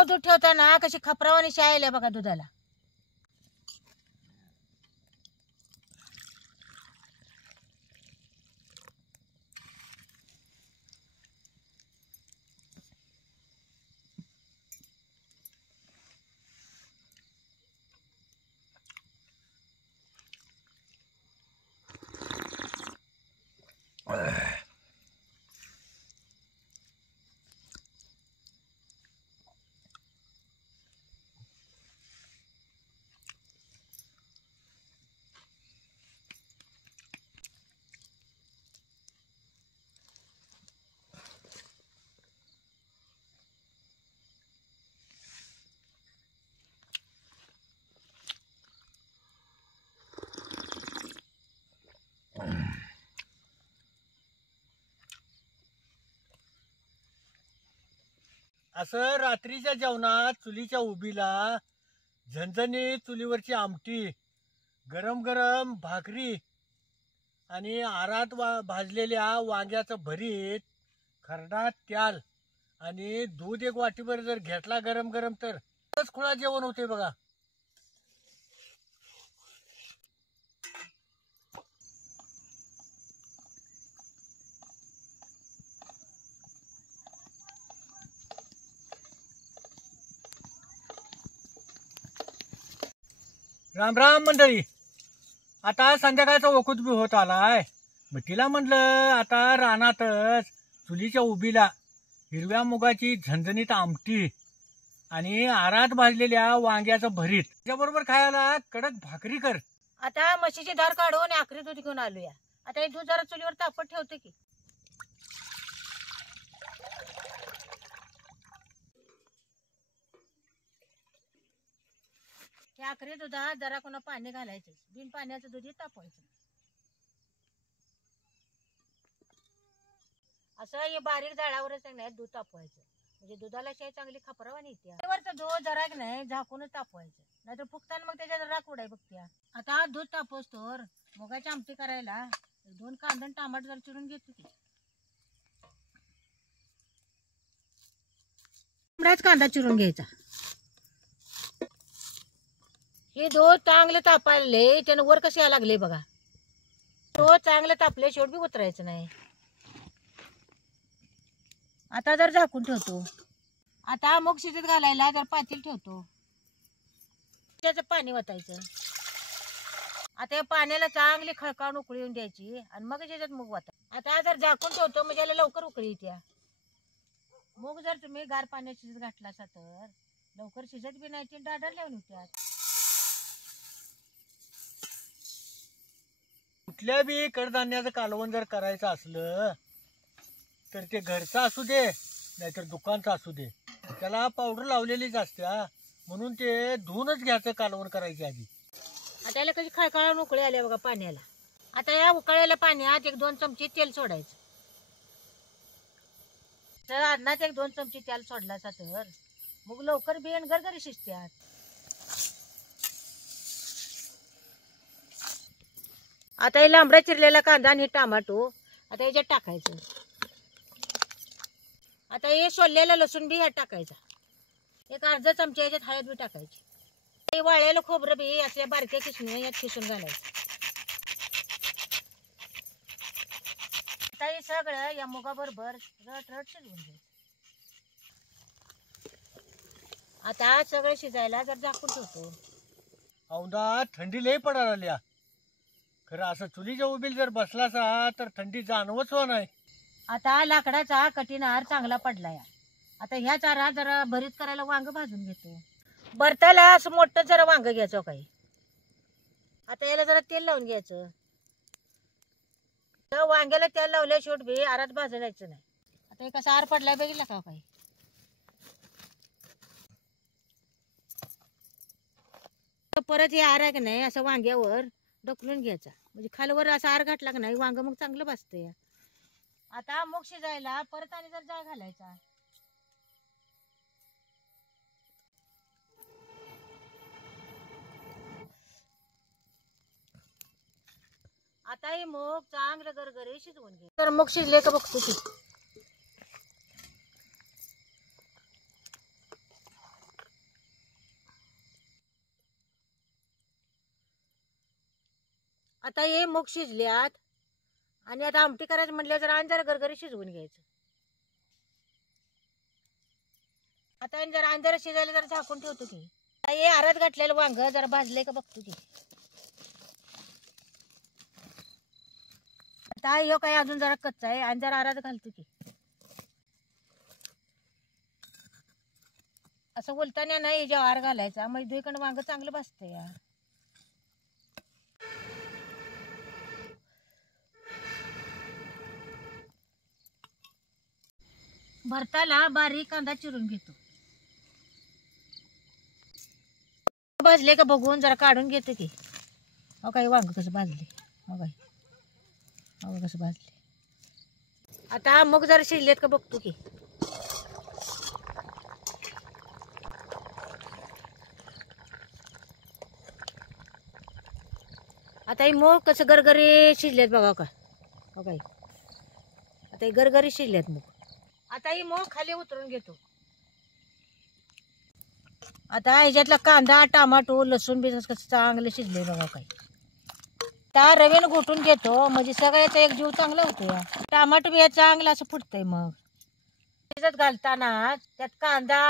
आगाव दूध ठेवताना कशी खपरावानी शाळेला बघा दुधाला. असं रात्रीच्या जेवणात चुलीच्या उबीला झणझणीत चुलीवरची आमटी, गरम गरम भाकरी आणि आरात भाजलेल्या वांग्याचं भरीत, खरडात त्याल आणि दूध एक वाटीभर जर घेतला गरम गरम तर खुळा जेवण होते बघा. राम राम मंडळी. आता संध्याकाळचा वकूत बी होत आलाय. मग तिला म्हटलं आता रानातच चुलीच्या उबीला हिरव्या मुगाची झणझणीत आमटी आणि आरात भाजलेल्या वांग्याचं भरीत, त्याच्याबरोबर खायला कडक भाकरी कर. आता म्हशीची धार काढून आखरी दूध घेऊन आलोया. आता हे दूध जरा चुलीवर तापत ठेवते की. हे आखरी दुधात जरा कोणा पाणी घालायचं, बिन पाण्याचं दूध तापवायचं. असं हे बारीक जाळावरच नाही दूध तापवायचं, म्हणजे दुधाला शाही चांगली खपरावानी येते. वरचं दूध जरा नाही झाकूनच तापवायचं, नाहीतर फुगताना मग त्याच्यात राख उडाय बघत्या. आता दूध तापवस तर मुगाची आमटी करायला 2 कांदा आणि टमाटर जरा चिरून घेतो की. एवढाच कांदा चिरून घ्यायचा. हे दूध चांगलं तापायले त्यानं वर कसे यायला लागले बघा. तो चांगलं तापले शेवट बी उतरायचं नाही. आता जर झाकून ठेवतो. आता मूग शिजत घालायला जर पातेल ठेवतो, त्याचं पाणी वतायचं. आता या पाण्याला चांगली खळकावून उकळी येऊन द्यायची आणि मग त्याच्यात मूग वता. आता जर झाकून ठेवतो म्हणजे याला लवकर उकळी येत्या. मूग जर तुम्ही गार पाण्यात शिजत घातला असा तर लवकर शिजत बी नाही, डाडर लावून होत्यात. कुठल्या बी कडधान्याचं कालवण जर करायचं असलं तर ते घरचं असू दे नाहीतर दुकानचं असू दे, त्याला पावडर लावलेलीच असते, म्हणून ते धुवूनच घ्यायचं कालवण करायच्या आधी. आता याला कशी खळखळून उकळी आल्या बघा पाण्याला. आता या उकळलेल्या पाण्यात 1-2 चमचे तेल सोडायचं. तर अन्नात 1-2 चमचे तेल सोडला तर मग लवकर बिन गरगरी शिजत्यात. आता हे लांबडा चिरलेला कांदा आणि टमाटो आता याच्यात टाकायचं. आता हे सोललेलं लसूण बी ह्यात टाकायचा. 1 अर्धा चमचा याच्यात हळद बी टाकायची. हे वाळलेलं खोबरं बी असल्या बारक्या किसण्या यात किसून घालायचं. आता हे सगळं या मुगाबरोबर रट रट शिजवून घ्यायचं. आता सगळं शिजायला जर झाकून ठेवतो. औंधा थंडी लई पडायला आल्या. खरं असं चुलीच्या उबील जर बसलासा तर थंडी जाणवच हो नाही. आता लाकडाचा कठीण चांगला पडलाय. आता ह्या चारा जरा भरीत करायला वांग भाजून घेतो. भरताला असं मोठं जरा वांग घ्यायचं काही. आता याला जरा तेल लावून घ्यायचं. वांग्याला तेल लावल्या शेवट बी आरात भाजायचं नाही. आता हे कसा आर पडलाय बघितला का काही. परत हे आर आहे का नाही असं वांग्यावर ढकलून घ्यायचा, म्हणजे खालवर असा आर घातला का नाही वांग मग चांगलं भाजतंय. आता मूग शिजायला परत आणि जर जाळ घालायचा. आता हे मूग चांगलं गरगरे शिजवून घे. तर मूग शिजले का बघतो की. आता हे मूग शिजल्यात आणि आता आमटी करायचं म्हटल्यावर जरा आणि जरा गरगरी शिजवून घ्यायचं. आता आणि जरा आणि जरा शिजायला जरा झाकून ठेवतो की. आता हे आरात घातलेलं वांग जरा भाजलंय का बघतो की. आता ह्यो काय अजून जरा कच्चा आहे आणि जरा आरात घालतो की. असं बोलताना नाही जेव्हा आर घालायचा म्हणजे दुईकडं वांग चांगलं भाजतंय या. भरताला बारीक कांदा चिरून घेतो. भाजले का बघून जरा काढून घेते की. हो काही वांग कसं भाजले, हो काय हो कसं भाजले. आता मग जरा शिजलेत का बघतो की. आता हे मूग कसं गरगरी शिजलेत बघा का. हो काय आता हे गरगरी शिजलेत मूग. आता ही मूग खाली उतरून घेतो. आता ह्याच्यातला कांदा टमाटो लसूण बिसून कसं चांगलं शिजले बघा काय. त्या रव्यानं घोटून घेतो म्हणजे सगळ्याचा एक जीव चांगला होतो या. टमाटो बिया चांगलं असं फुटतंय. मग शिजत घालताना त्यात कांदा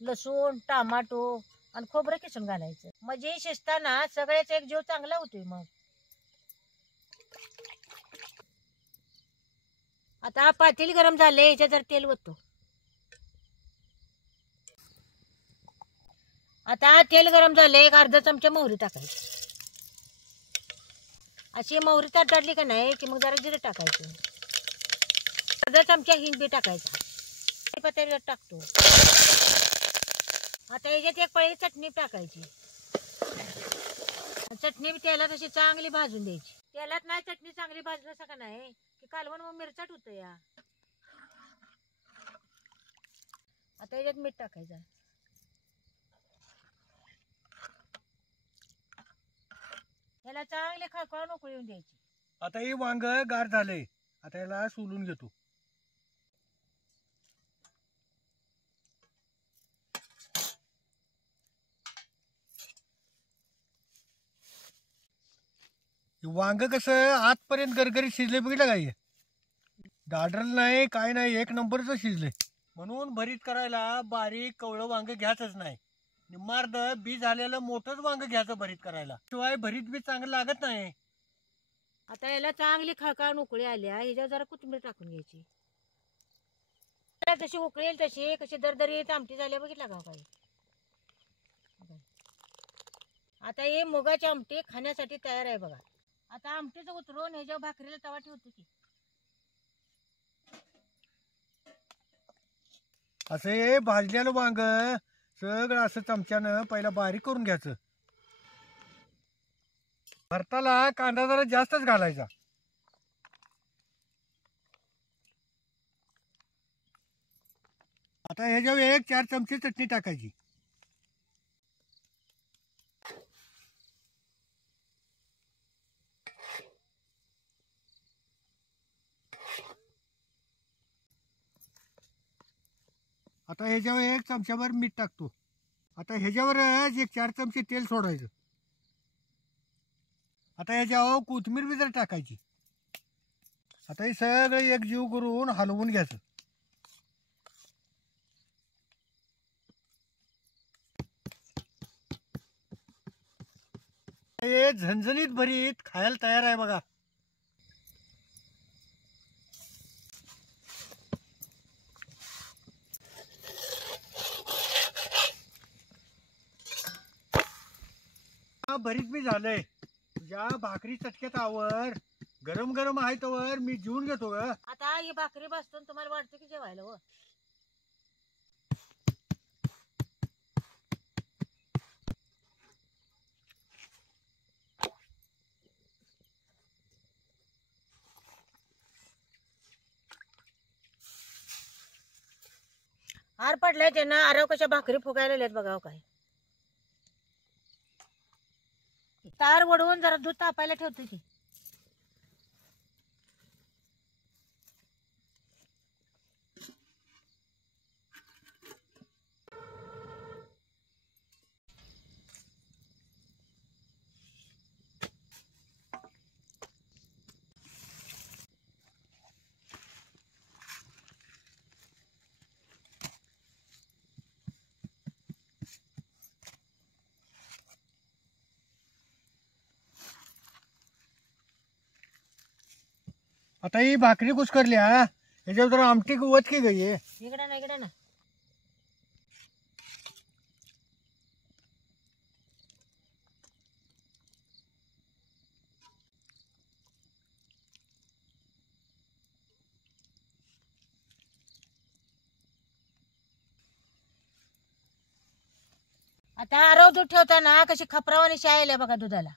लसूण टमाटो आणि खोबरं किसून घालायचं म्हणजे शिजताना सगळ्याचा एक जीव चांगला होतोय. मग आता पातेली गरम झाले ह्याच्यात जर तेल ओततो. आता तेल गरम झाले एक अर्धा चमचा मोहरी टाकायची. अशी मोहरी तडतडली का नाही की मग जरा जिरं टाकायचं. अर्धा चमचा हिंग बी टाकायचा. पातेलीवर टाकतो. आता याच्यात एक पळी चटणी टाकायची. चटणी बी तेलात अशी चांगली भाजून द्यायची. तेलात नाही चटणी चांगली भाजलं सका नाही की कालवण मग मिरचाट होतं या. आता याच्यात मीठ टाकायचं. याला चांगले खळखळून उकळून द्यायची. आता हे वांग गार झालंय. आता याला सोलून घेतो. वांग कसं आतपर्यंत गरगरी शिजले बघितलं काय. दाडरल नाही काय नाही एक नंबरच शिजले. म्हणून भरीत करायला बारीक कवळं वांग घ्यायचंच नाही. निम्मार्ध बी झालेलं मोठंच वांग घ्यायचं भरीत करायला. शिवाय भरीत बी चांगलं लागत नाही. आता याला चांगली खळखळून उकळी आल्या ह्याच्यावर जरा कोथिंबीर टाकून घ्यायची. जशी उकळेल तशी कशी दरदरीत आमटी झाल्या बघितला का काही. आता हे मुगाची आमटी खाण्यासाठी तयार आहे बघा. आता आमटीचं उतरून ह्याच्यावर भाकरीला तवा ठेवतो की. असं हे भाजलेलं वांग सगळं असं चमच्यानं पहिला बारीक करून घ्यायचं. भरताला कांदा जरा जास्तच घालायचा. आता ह्याच्यावर एक 4 चमचे चटणी टाकायची. आता ह्याच्यावर एक चमच्याभर मीठ टाकतो. आता ह्याच्यावरच एक 4 चमचे तेल सोडायचं. आता ह्याच्यावर कोथिंबीर बी जरा टाकायची. आता हे सगळं एक जीव करून हलवून घ्यायचं. हे झणझणीत भरीत खायला तयार आहे बघा. भरीत बी झालंय. तुझ्या भाकरी चटक्यात आवर गरम गरम आहे तवर मी जेवून घेतो ग. आता ही भाकरी भाजून तुम्हाला वाटतं की जेवायला व. आर पडलाय त्यांना आरव कशा भाकरी फुगायला लागल्यात बघाव काय. तार वडवून जरा दूध तापायला ठेवतो की. आता ही भाकरी कुसकरली हा, याच्यावर जरा आमटी वत की गई इकडे ना इकडे ना. आता आरव दूध ठेवताना कशी खपरावानी शायला बघा दुधाला.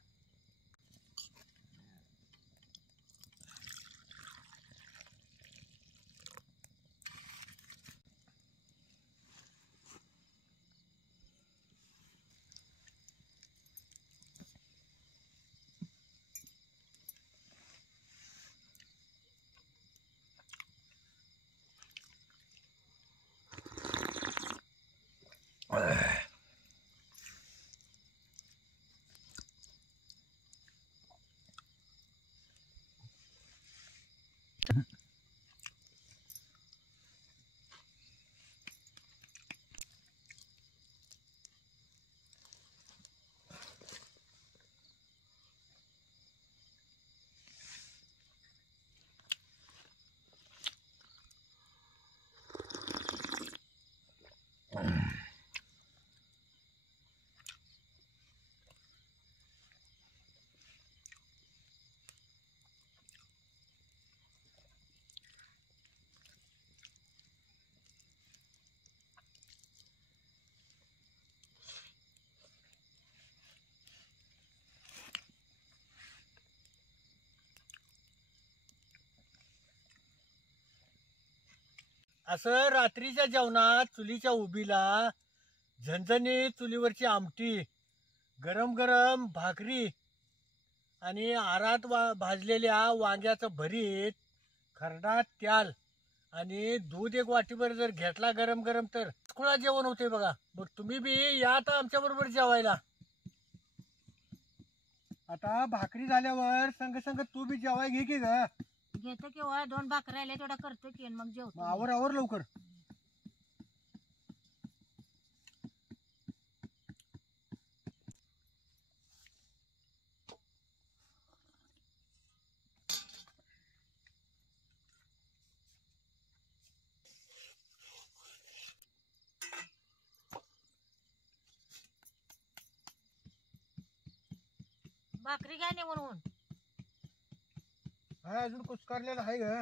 असं रात्रीच्या जेवणात चुलीच्या उबीला झणझणीत चुलीवरची आमटी, गरम गरम भाकरी आणि आरात भाजलेल्या वांग्याचं भरीत, खरडा त्याल आणि दूध एक वाटीभर जर घेतला गरम गरम तर खुळा जेवण होते बघा. मग तुम्ही बी या आता आमच्या बरोबर जेवायला. आता भाकरी झाल्यावर संग संग तू बी जेवाय घे की ग. घेतो किंवा 2 भाकरी राहिले तेवढा करतो की आणि मग जेवतो. आवर आवर लवकर. भाकरी घ्या निवडून. हा अजून कुस्कारलेला आहे ग.